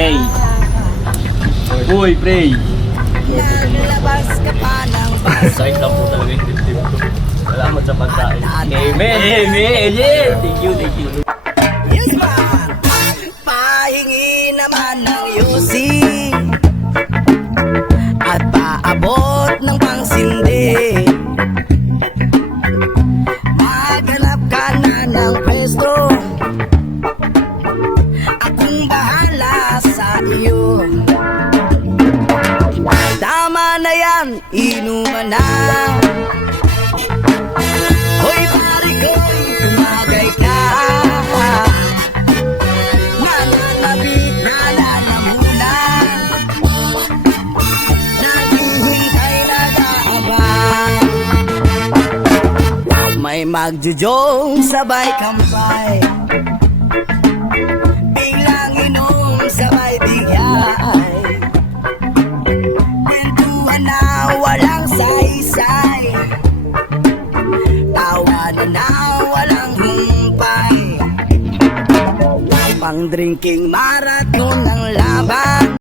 Pray. Uy, pray. Naglabas ka pa ng Side lang po talaga yung tip-tip ko. Salamat sa pagkain. Amen. Amen. Yeah. Thank you, thank you. Yes, man! Pahingi naman ng yusi at paabot ng pangsindi. Maghanap ka na ng pwesto, akong bahala sa iyo. Tama na yan, inuman na. Hoy pare ko, tumagay ka. Nananabik na muna, naghihintay nag-aabang. May magjujong sabay kampay, biglang inom sabay bigay. Kwentuhan na walang saysay, tawanan na walang humpay. Pang drinking marathon ng laban.